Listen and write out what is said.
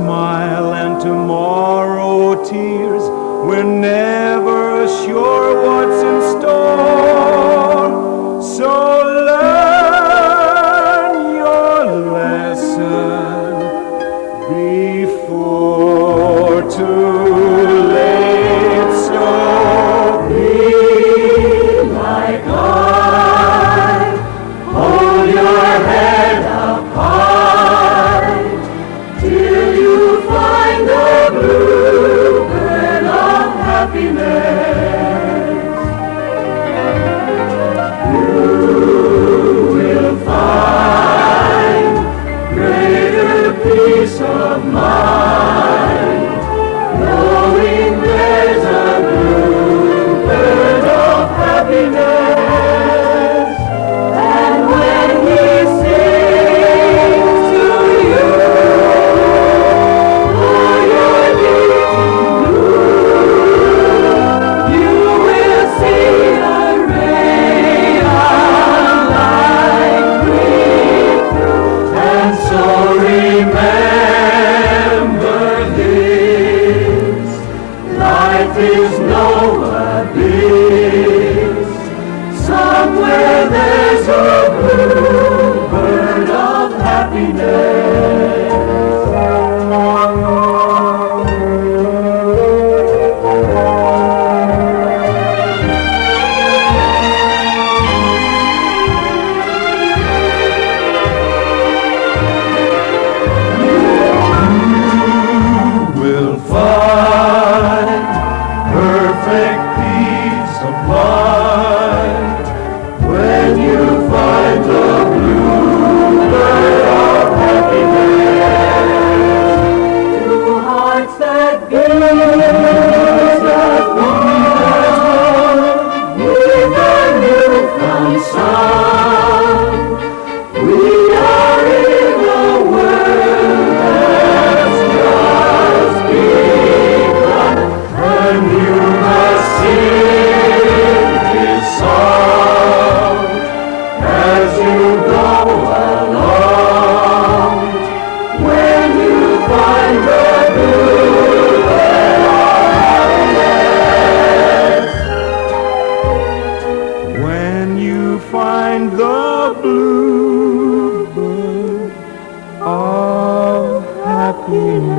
smile and tomorrow tears. We're never sure what's in store. So learn your lesson before too late. So be like I. Hold your head up high till you find the bluebird of happiness. You will find greater peace of mind, knowing there's a bluebird of happiness. And when he sings to you, for your beating blue, you will see a ray of light break through. And so remember this: life is no abyss. Somewhere there's a bluebird of happiness. You will find perfect peace of mind when you find the bluebird of happiness. Two hearts that beat as one, with a newfound song. We are in a world that's just begun, and you must sing his song as you go along. When you find the bluebird of happiness. When you find the bluebird of happiness.